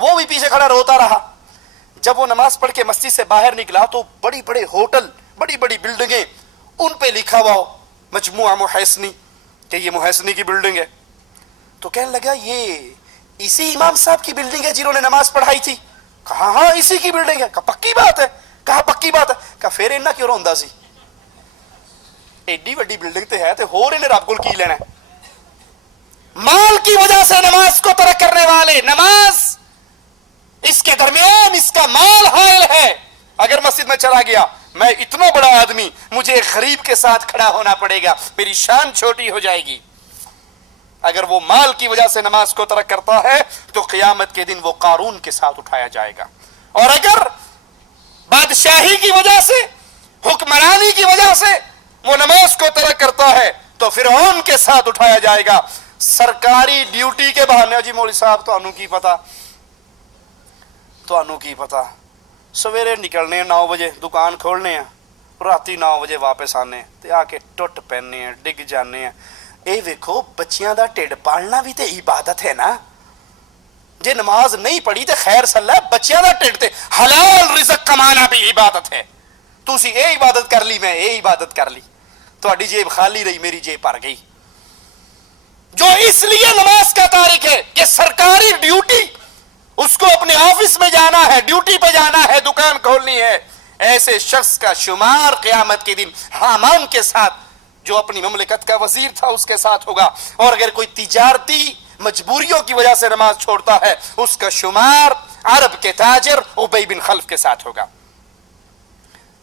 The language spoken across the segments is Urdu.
وہ بھی پیچھے کھڑا روتا رہا. جب وہ نماز پڑھ کے مسجد سے باہر نکلا تو بڑی بڑے ہوٹل, بڑی بڑی بلڈنگیں, ان پہ لکھا ہوا ہو مجموعہ محسنی کہ یہ محسنی کی بلڈنگ ہے. تو کہنے لگا یہ اسی امام صاحب کی بلڈنگ ہے جنہوں نے نماز پڑھائی تھی. کہا ہاں اسی کی بلڈنگ ہے. کہا پکی بات ہے. کہا پکی بات ہے. کہا پھر انہاں کیوں روندا سی, ایڈی وڈی بلڈنگ تے ہے تے ہور انہیں رب کول کی لینا ہے. مال کی وجہ سے نماز کو ترک کرنے والے, نماز اس کے درمیان اس کا مال حائل ہے. اگر مسجد میں چلا گیا, میں اتنا بڑا آدمی, مجھے ایک غریب کے ساتھ کھڑا ہونا پڑے گا, میری شان چھوٹی ہو جائے گی. اگر وہ مال کی وجہ سے نماز کو ترک کرتا ہے تو قیامت کے دن وہ قارون کے ساتھ اٹھایا جائے گا. اور اگر بادشاہی کی وجہ سے, حکمرانی کی وجہ سے وہ نماز کو ترک کرتا ہے تو فرعون کے ساتھ اٹھایا جائے گا. سرکاری ڈیوٹی کے بہانے, جی مولوی صاحب تانوں کی پتا, تانوں کی پتا, سویرے نکلنے 9 بجے دکان کھولنے ہیں, راتی 9 بجے واپس آنے تے آ کے ٹوٹ پہننے ہیں, ڈگ جانے ہیں. اے ویکھو بچیاں دا ٹھڈ پالنا بھی تے عبادت ہے نا. جے نماز نہیں پڑھی تے خیر صلاح, بچیاں دا ٹھڈ تے حلال رزق کمانا بھی عبادت ہے. تسی اے عبادت کر لی, میں اے عبادت کر لی, تہاڈی جیب خالی رہی, میری جیب بھر گئی. جو اس لیے نماز کا تارک ہے کہ سرکاری ڈیوٹی, اس کو اپنے آفس میں جانا ہے, ڈیوٹی پہ جانا ہے, دکان کھولنی ہے, ایسے شخص کا شمار قیامت کے دن حامان کے ساتھ, جو اپنی مملکت کا وزیر تھا, اس کے ساتھ ہوگا. اور اگر کوئی تجارتی مجبوریوں کی وجہ سے نماز چھوڑتا ہے, اس کا شمار عرب کے تاجر ابی بن خلف کے ساتھ ہوگا.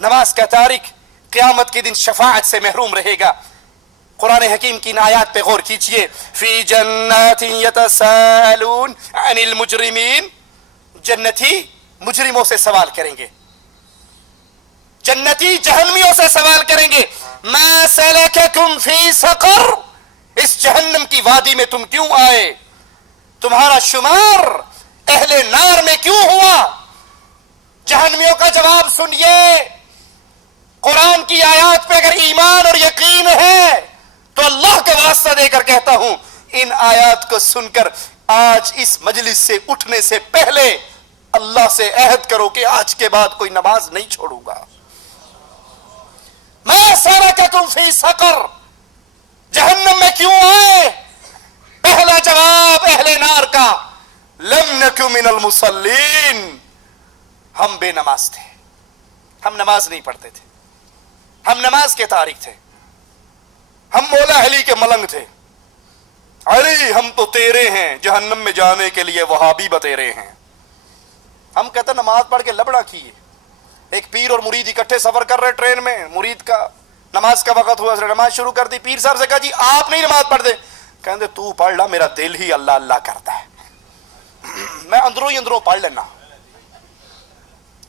نماز کا تارک قیامت کے دن شفاعت سے محروم رہے گا. قرآن حکیم کی ان آیات پہ غور کیجئے. فی جنات یتساءلون عن المجرمین, جنتی مجرموں سے سوال کریں گے, جنتی جہنمیوں سے سوال کریں گے. ما سلککم فی سقر, اس جہنم کی وادی میں تم کیوں آئے, تمہارا شمار اہل نار میں کیوں ہوا. جہنمیوں کا جواب سنیے. قرآن کی آیات پہ اگر ایمان اور یقین ہے تو اللہ کا واسطہ دے کر کہتا ہوں, ان آیات کو سن کر آج اس مجلس سے اٹھنے سے پہلے اللہ سے عہد کرو کہ آج کے بعد کوئی نماز نہیں چھوڑوں گا. ما سلککم فی سقر, جہنم میں کیوں آئے. پہلا جواب اہل نار کا, لم نک من المصلین, ہم بے نماز تھے, ہم نماز نہیں پڑھتے تھے, ہم نماز کے تارک تھے, ہم مولا علی کے ملنگ تھے. علی ہم تو تیرے ہیں, جہنم میں جانے کے لیے وہابی بتیرے ہیں. ہم کہتے ہیں نماز پڑھ کے لبڑا کیے. ایک پیر اور مرید اکٹھے سفر کر رہے ٹرین میں, مرید کا نماز کا وقت ہوا, نماز شروع کر دی. پیر صاحب سے کہا جی آپ نہیں نماز پڑھ دے. کہتے تو پڑھ لا, میرا دل ہی اللہ اللہ کرتا ہے, میں اندروں ہی اندروں پڑھ لینا.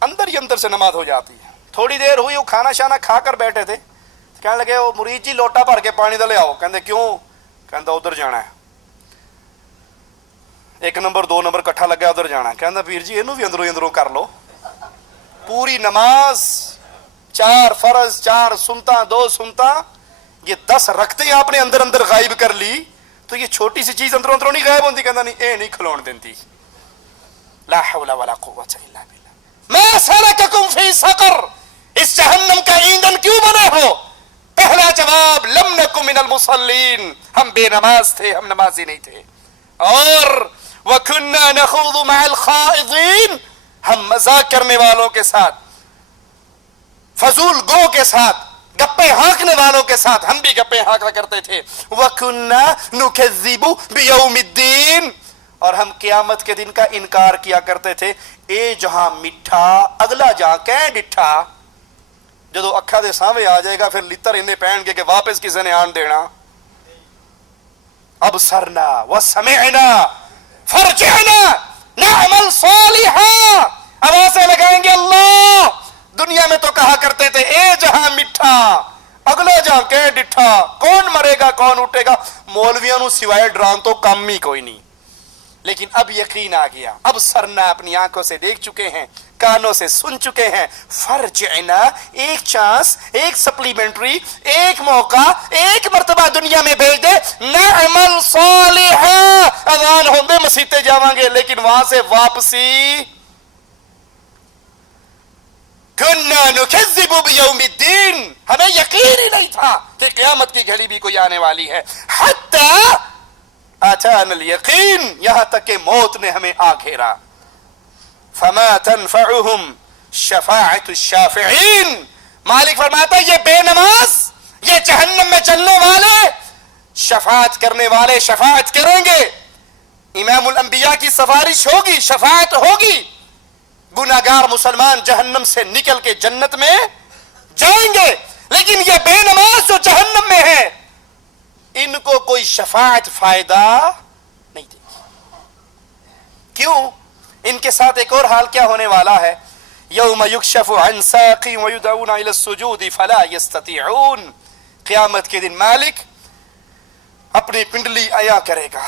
اندر ہی اندر سے نماز ہو جاتی ہے. تھوڑی دیر ہوئی, وہ کھانا شانا کھا کر بیٹھے تھے, کہنے لگے وہ مرید جی لوٹا بھر کے پانی دے لے آؤ. کہتے کیوں؟ کہتا ادھر جانا ہے, 1 نمبر 2 نمبر کٹھا لگا ادھر جانا ہے. کہتا پیر جی اینو بھی اندروں ہی اندروں کر لو. پوری نماز 4 فرض 4 سنتا 2 سنتا, یہ 10 رکھتے آپ نے اندر اندر غائب کر لی, تو یہ چھوٹی سی چیز اندروں اندروں نہیں غائب ہوتی. کہتا نہیں اے نہیں کھلون دیتی. لا حول ولا قوت الا باللہ. ما سلککم فی سقر, اس جہنم کا ایندھن کیوں بنے ہو. پہلا جواب لم نک من المصلین, ہم بے نماز تھے, ہم نمازی نہیں تھے. اور وَكُنَّا نَخُوضُ مَعَ الْخَائِضِينَ, ہم مذاق کرنے والوں کے ساتھ, فضول گو کے ساتھ, گپے ہانکنے والوں کے ساتھ ہم بھی گپے ہانکا کرتے تھے. وَكُنَّا نُكَذِّبُ بِيَوْمِ الدِّينِ, اور ہم قیامت کے دن کا انکار کیا کرتے تھے. اے جہاں میٹھا اگلا جہاں کہیں ڈٹھا. جدو اکھا دے سامنے آ جائے گا پھر لتر انہیں پہن کے کہ واپس کسی نے آن دینا. ابصرنا وسمعنا فرجعنا نعمل صالحا, آوازیں لگائیں گے اللہ. دنیا میں تو کہا کرتے تھے اے جہاں میٹھا اگلا جہاں کہیں ڈٹھا, کون مرے گا کون اٹھے گا. مولویاں نو سوائے ڈران تو کم ہی کوئی نہیں, لیکن اب یقین آ گیا، اب سرنا اپنی آنکھوں سے دیکھ چکے ہیں، کانوں سے سن چکے ہیں، فرجعنا، ایک چانس، ایک سپلیمنٹری، ایک موقع، ایک مرتبہ دنیا میں بھیج دے، نعمل صالحا، اذان ہوں دے مسیطے جاواں گے، لیکن وہاں سے واپسی کننا نکذب بیوم الدین، ہمیں یقین ہی نہیں تھا کہ قیامت کی گھڑی بھی کوئی آنے والی ہے، حتی آتانا الیقین، یہاں تک کہ موت نے ہمیں آ گھیرا، فما تنفعهم شفاعت الشافعین، مالک فرماتا ہے یہ بے نماز، یہ جہنم میں چلنے والے شفاعت کرنے والے شفاعت کریں گے، امام الانبیاء کی سفارش ہوگی، شفاعت ہوگی، گناہگار مسلمان جہنم سے نکل کے جنت میں جائیں گے، لیکن یہ بے نماز جو جہنم میں ہے ان کو کوئی شفاعت فائدہ نہیں دے گی۔ کیوں؟ ان کے ساتھ ایک اور حال کیا ہونے والا ہے، یوم یکشف عن ساق ویدعون الی السجود فلا یستطیعون، قیامت کے دن مالک اپنی پنڈلی عیا کرے گا،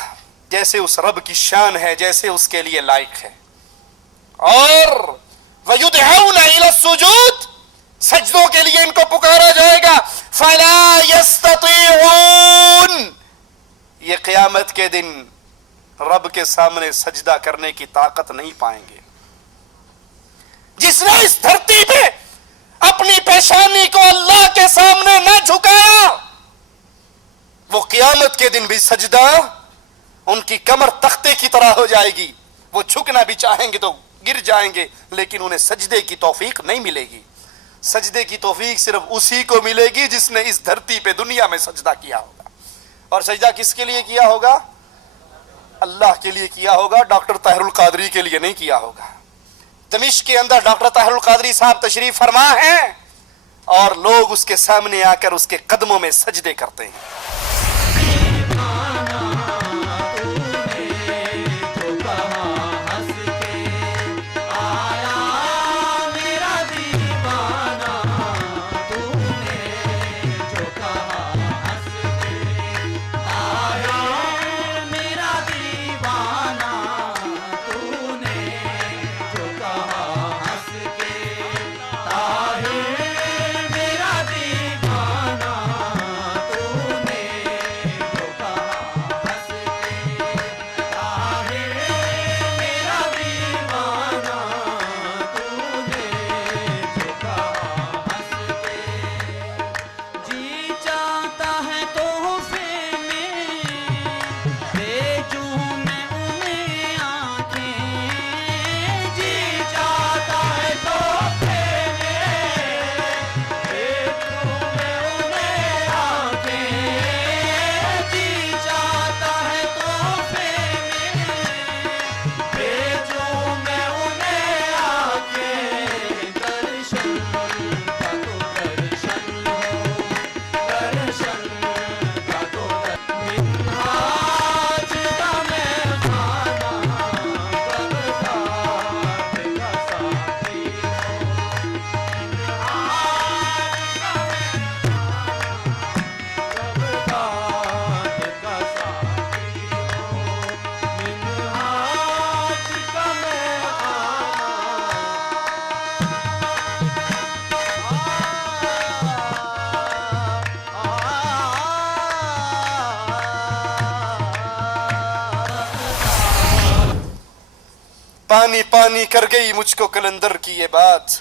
جیسے اس رب کی شان ہے، جیسے اس کے لیے لائق ہے، اور ویدعون الی السجود، سجدوں کے لیے ان کو پکارا جائے گا، فلا یستطیعون، یہ قیامت کے دن رب کے سامنے سجدہ کرنے کی طاقت نہیں پائیں گے۔ جس نے اس دھرتی پہ اپنی پیشانی کو اللہ کے سامنے نہ جھکایا، وہ قیامت کے دن بھی سجدہ ان کی کمر تختے کی طرح ہو جائے گی، وہ جھکنا بھی چاہیں گے تو گر جائیں گے، لیکن انہیں سجدے کی توفیق نہیں ملے گی۔ سجدے کی توفیق صرف اسی کو ملے گی جس نے اس دھرتی پہ دنیا میں سجدہ کیا ہوگا، اور سجدہ کس کے لیے کیا ہوگا؟ اللہ کے لیے کیا ہوگا، ڈاکٹر طاہر القادری کے لیے نہیں کیا ہوگا۔ دمشق کے اندر ڈاکٹر طاہر القادری صاحب تشریف فرما ہیں، اور لوگ اس کے سامنے آ کر اس کے قدموں میں سجدے کرتے ہیں۔ پانی پانی کر گئی مجھ کو کلندر کی یہ بات،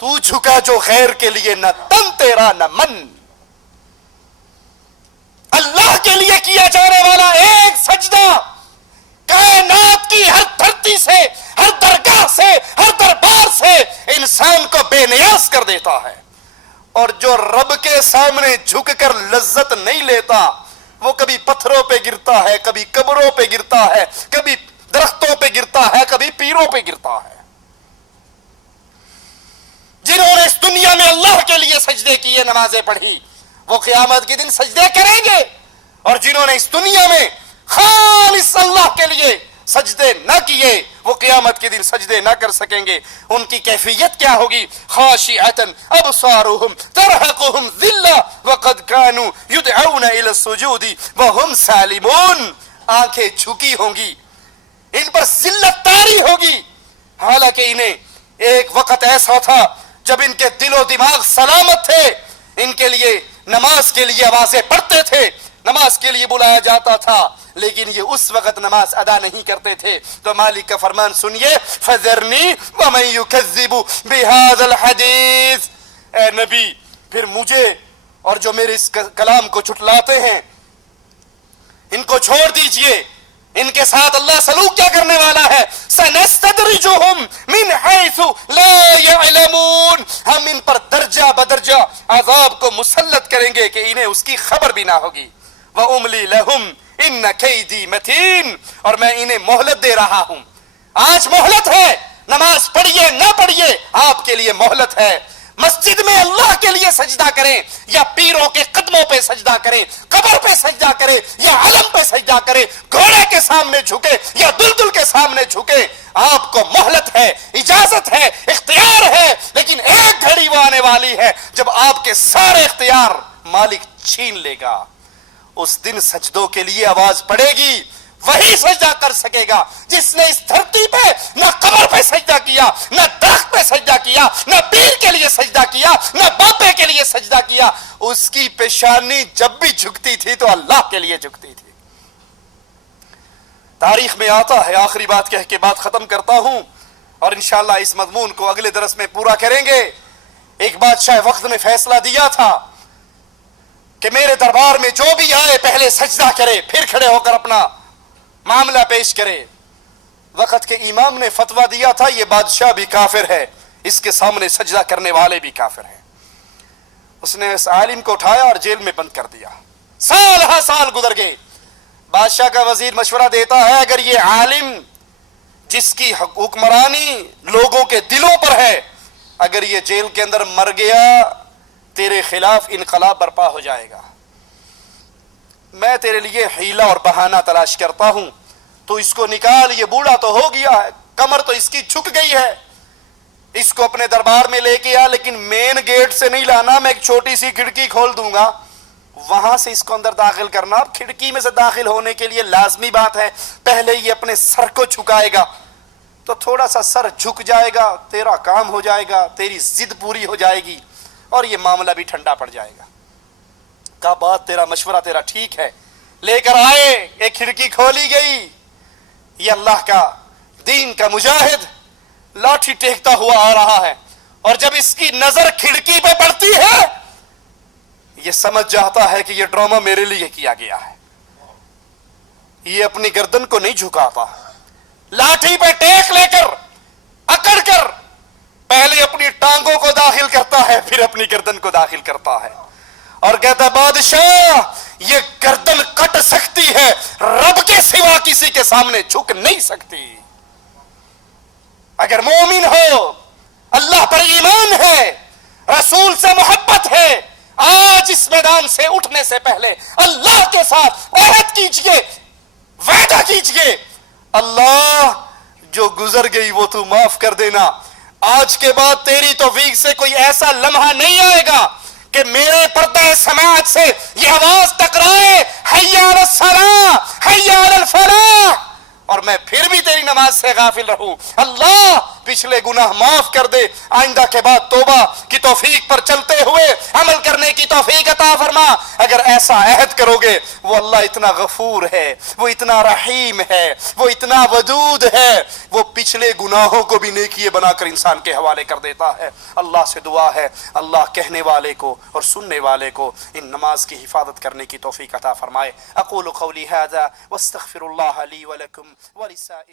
تو جھکا جو خیر کے لیے، نہ تن تیرا نہ من۔ اللہ کے لیے کیا جانے والا ایک سجدہ کائنات کی ہر دھرتی سے، ہر درگاہ سے، ہر دربار سے انسان کو بے نیاز کر دیتا ہے، اور جو رب کے سامنے جھک کر لذت نہیں لیتا وہ کبھی پتھروں پہ گرتا ہے، کبھی قبروں پہ گرتا ہے، کبھی درختوں پہ گرتا ہے، کبھی پیروں پہ گرتا ہے۔ جنہوں نے اس دنیا میں اللہ کے لیے سجدے کیے، نمازیں پڑھی، وہ قیامت کے دن سجدے کریں گے، اور جنہوں نے اس دنیا میں خالص اللہ کے لیے سجدے نہ کیے وہ قیامت کے دن سجدے نہ کر سکیں گے۔ ان کی کیفیت کیا ہوگی؟ خاشعۃ ابصارهم ترهقهم ذلہ وقد كانوا يدعون الى السجود وهم سالمون، آنکھیں جھکی ہوں گی، ان پر ذلت طاری ہوگی. حالانکہ انہیں ایک وقت ایسا تھا جب ان کے دل و دماغ سلامت تھے, ان کے لیے نماز کے لیے آوازیں پڑھتے تھے, نماز کے لیے بلایا جاتا تھا, لیکن یہ اس وقت نماز ادا نہیں کرتے تھے. تو مالک کا فرمان سنیے, فذرنی ومن یکذب بہذا الحدیث, اے نبی پھر مجھے اور جو میرے اس کلام کو جھٹلاتے ہیں ان کو چھوڑ دیجئے. ان کے ساتھ اللہ سلوک کیا کرنے والا ہے, سنستدرجہم من حیث لا یعلمون, ہم ان پر درجہ بدرجہ عذاب کو مسلط کریں گے کہ انہیں اس کی خبر بھی نہ ہوگی. وَأُمْلِي لَهُمْ إِنَّ كَيْدِي مَتِينٌ, اور میں انہیں مہلت دے رہا ہوں. آج مہلت ہے, نماز پڑھیے نہ پڑھیے آپ کے لیے مہلت ہے. مسجد میں اللہ کے لیے سجدہ کریں یا پیروں کے قدموں پہ سجدہ کریں, قبر پہ سجدہ کریں یا علم پہ سجدہ کریں, گھوڑے کے سامنے جھکے یا دلدل کے سامنے جھکے, آپ کو مہلت ہے, اجازت ہے, اختیار ہے. لیکن ایک گھڑی وہ آنے والی ہے جب آپ کے سارے اختیار مالک چھین لے گا. اس دن سجدوں کے لیے آواز پڑے گی, وہی سجدہ کر سکے گا جس نے اس دھرتی پہ نہ قبر پہ سجدہ کیا, نہ درخت پہ سجدہ کیا, نہ پیر کے لیے سجدہ کیا, نہ باپے کے لیے سجدہ کیا. اس کی پیشانی جب بھی جھکتی تھی تو اللہ کے لیے جھکتی تھی. تاریخ میں آتا ہے, آخری بات کہہ کے بات ختم کرتا ہوں اور انشاءاللہ اس مضمون کو اگلے درس میں پورا کریں گے. ایک بادشاہ وقت نے فیصلہ دیا تھا کہ میرے دربار میں جو بھی آئے پہلے سجدہ کرے, پھر کھڑے ہو کر اپنا معاملہ پیش کرے. وقت کے امام نے فتویٰ دیا تھا یہ بادشاہ بھی کافر ہے, اس کے سامنے سجدہ کرنے والے بھی کافر ہیں. اس نے اس عالم کو اٹھایا اور جیل میں بند کر دیا. سال ہا سال گزر گئے. بادشاہ کا وزیر مشورہ دیتا ہے اگر یہ عالم جس کی حکمرانی لوگوں کے دلوں پر ہے, اگر یہ جیل کے اندر مر گیا تیرے خلاف انقلاب برپا ہو جائے گا. میں تیرے لیے حیلہ اور بہانہ تلاش کرتا ہوں, تو اس کو نکال, یہ بوڑھا تو ہو گیا ہے, کمر تو اس کی جھک گئی ہے, اس کو اپنے دربار میں لے کے آ, لیکن مین گیٹ سے نہیں لانا, میں ایک چھوٹی سی کھڑکی کھول دوں گا, وہاں سے اس کو اندر داخل کرنا. کھڑکی میں سے داخل ہونے کے لیے لازمی بات ہے پہلے یہ اپنے سر کو جھکائے گا, تو تھوڑا سا سر جھک جائے گا, تیرا کام ہو جائے گا, تیری ضد پوری ہو جائے گی اور یہ معاملہ بھی ٹھنڈا پڑ جائے گا. کہا بات تیرا, مشورہ تیرا ٹھیک ہے. لے کر آئے, ایک کھڑکی کھولی گئی. یہ اللہ کا دین کا مجاہد لاٹھی ٹیکتا ہوا آ رہا ہے, اور جب اس کی نظر کھڑکی پہ پڑتی ہے یہ سمجھ جاتا ہے کہ یہ ڈرامہ میرے لیے کیا گیا ہے. یہ اپنی گردن کو نہیں جھکاتا, لاٹھی پہ ٹیک لے کر اکڑ کر پہلے اپنی ٹانگوں کو داخل کرتا ہے, پھر اپنی گردن کو داخل کرتا ہے اور کہتا بادشاہ یہ گردن کٹ سکتی ہے, رب کے سوا کسی کے سامنے جھک نہیں سکتی. اگر مومن ہو, اللہ پر ایمان ہے, رسول سے محبت ہے, آج اس میدان سے اٹھنے سے پہلے اللہ کے ساتھ عہد کیجئے, وعدہ کیجئے, اللہ جو گزر گئی وہ تو معاف کر دینا. آج کے بعد تیری توفیق سے کوئی ایسا لمحہ نہیں آئے گا کہ میرے پردہ سماعت سے یہ آواز ٹکرائے, حی علی الصلاۃ, حی علی الفلاح, اور میں پھر بھی تیری نماز سے غافل رہوں. اللہ پچھلے گناہ معاف کر دے, آئندہ کے بعد توبہ کی توفیق پر چلتے ہوئے عمل کرنے کی توفیق عطا فرما. اگر ایسا عہد کرو گے, وہ اللہ اتنا غفور ہے, وہ اتنا رحیم ہے, وہ اتنا ودود ہے, وہ پچھلے گناہوں کو بھی نیکیے بنا کر انسان کے حوالے کر دیتا ہے. اللہ سے دعا ہے اللہ کہنے والے کو اور سننے والے کو ان نماز کی حفاظت کرنے کی توفیق عطا فرمائے. اقول قولی ھذا واستغفر اللہ لی ولکم ولسائر